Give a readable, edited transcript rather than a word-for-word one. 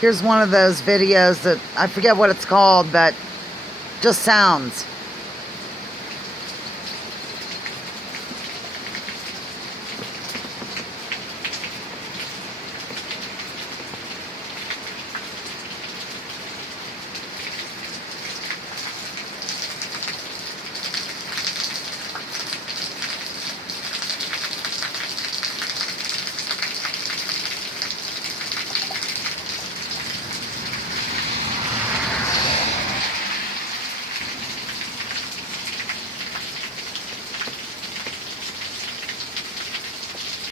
Here's one of those videos that I forget what it's called, but just sounds.